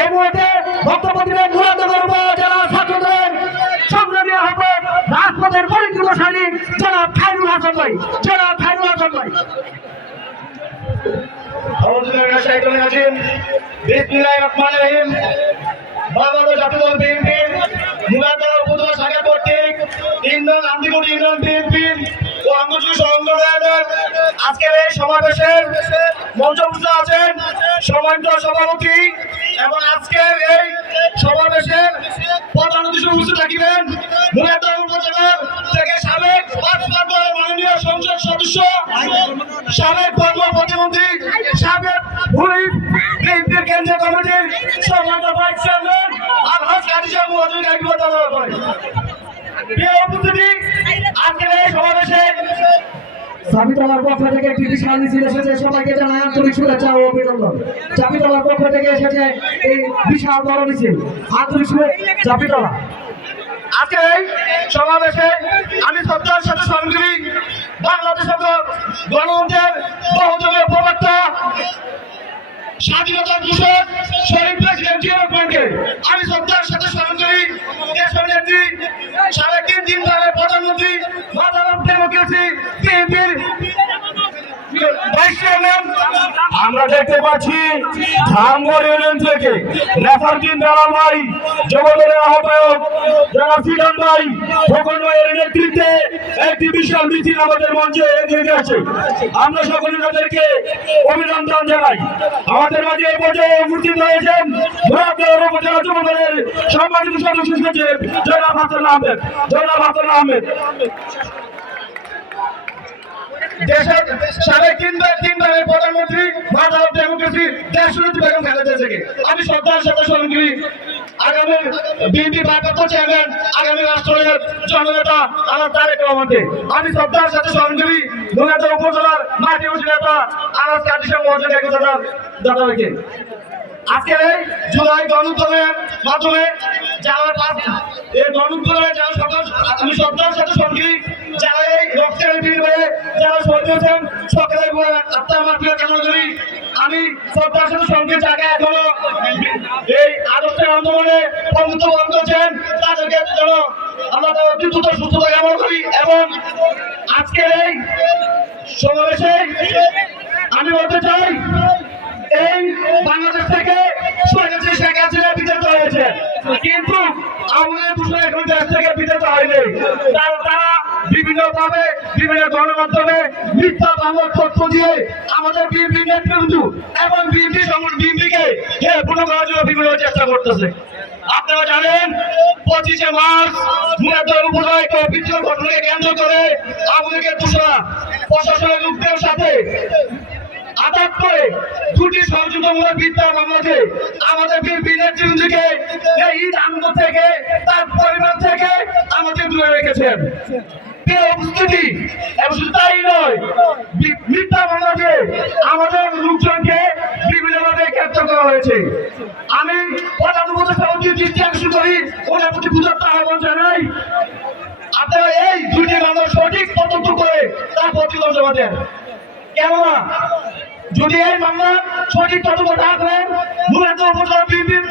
এই মুহূর্তে বক্তব্য দিলেন মুরাদনগর উপজেলা ছাত্রদের। সংগ্রামী আহ্বায়ক রাজপথের পরিচিত সৈনিক জনাব খাইরুল হাসান ভাই। জনাব খাইরুল হাসান ভাই। আজকের এই সমাবেশের আছেন সম্মানিত সভাপতি এবং আজকের এই সমাবেশের প্রধান অতিথি উপস্থিত থাকিবেন। মুরাদনগর উপজেলা থেকে সাবেক পাঁচ পাঁচবারের মাননীয় সংসদ সদস্য, সাবেক কর্ম প্রতিমন্ত্রী, সাবেক হুইপ বিএনপির কেন্দ্রীয় কমিটির সম্মানিত ভাইস চেয়ারম্যান, আলহাজ কাজী সাহেব আজকের এই সমাবেশে চাবিতলার পক্ষ থেকে একটি বিশাল এসেছে, সবাইকে জানাই আন্তরিক শুভেচ্ছা ও অভিনন্দন। পক্ষ থেকে এসেছে এই বিশাল বড় মিছিল। আন্তরিক শুভেচ্ছা চাবিতলা আজকে সমাবেশে আমি সত্তার সাথে সঙ্গী বাংলাদেশ গণতন্ত্রের বহুদলীয় প্রবক্তা স্বাধীনতার দূষণ শহীদ আমি শ্রদ্ধার সাথে স্মরণ করি দেশের নেত্রী তিন দিন ধরে প্রধানমন্ত্রী, মাদার অফ ডেমোক্রেসি চেয়ারম্যান আমরা দেখতে পাচ্ছি ধামগড় ইউনিয়ন থেকে নেফারদিন দালাল ভাই, যুবদলের আহ্বায়ক ভাই খোকন ভাইয়ের নেতৃত্বে একটি বিশাল মিছিল আমাদের মঞ্চে এগিয়ে গেছে। আমরা সকলে তাদেরকে অভিনন্দন জানাই। আমাদের মাঝে এই পর্যায়ে উপস্থিত হয়েছেন উপজেলা যুবদলের সম্মানিত সদস্য সচিব জনাব হাসান আহমেদ। জনাব হাসান আহমেদ। দেশের সাড়ে তিনবার তিনবারের প্রধানমন্ত্রী মাদার অফ ডেমোক্রেসি দেশনেত্রী বেগম খালেদা জিয়াকে। আমি শ্রদ্ধার সাথে স্মরণ করি, আগামী বিএনপি ভারপ্রাপ্ত চেয়ারম্যান, আগামী রাষ্ট্রের জননেতা আমার তারেক রহমানকে। আমি শ্রদ্ধার সাথে স্মরণ করি দুর্গাপুর উপজেলার মাটি উঠি নেতা আনাস কাদিসা মহাজন একতা দাদাকে আজকের এই জুলাই গণতন্ত্রের মাধ্যমে যারা এই গণতন্ত্রে যারা সকল আমি শ্রদ্ধার সাথে সঙ্গী হয়েছেন সকলে আত্মা আমার প্রিয় কেমন আমি সঙ্গে যারা এখনও এই আদর্শের আন্দোলনে প্রমুখ বন্ধ তাদেরকে আমরা তাদের করি এবং আজকের এই সমাবেশে আমি বলতে চাই, এই বাংলাদেশ থেকে হয়েছে। কিন্তু আমাদের দুশো এখন দেশ থেকে বিতাড়িত হয়নি। তারা তারা বিভিন্ন গণমাধ্যমে মিথ্যা বাংলার তথ্য দিয়ে আমাদের বিএনপি নেতৃত্ব এবং বিএনপি বিএনপিকে পুনঃ করার জন্য বিভিন্ন চেষ্টা করতেছে। আপনারা জানেন, পঁচিশে মার্চ উপজেলায় ঘটনাকে কেন্দ্র করে আমাদেরকে দুশরা প্রশাসনের লোকদের সাথে আঘাত করে দুটি সংযুক্তমূলক বিদ্যা মামলাতে আমাদের বিএনপি নেতৃবৃন্দকে এই ঈদ থেকে, তার পরিবার থেকে আমাদের দূরে রেখেছেন। প্রিয় উপস্থিতি এবং তাই নয় মিথ্যা মামলাতে আমাদের লোকজনকে বিভিন্নভাবে গ্রেপ্তার করা হয়েছে। আমি প্রধান উপদেষ্টা অতি দৃষ্টি আকর্ষণ করি ওনার প্রতি পূজার আহ্বান জানাই। আপনারা এই দুটি মামলা সঠিক তদন্ত করে তার প্রতিবাদ জমা কেননা, যদি এই মামলা সঠিক তদন্ত না করেন, মূলত উপজেলা বিএনপির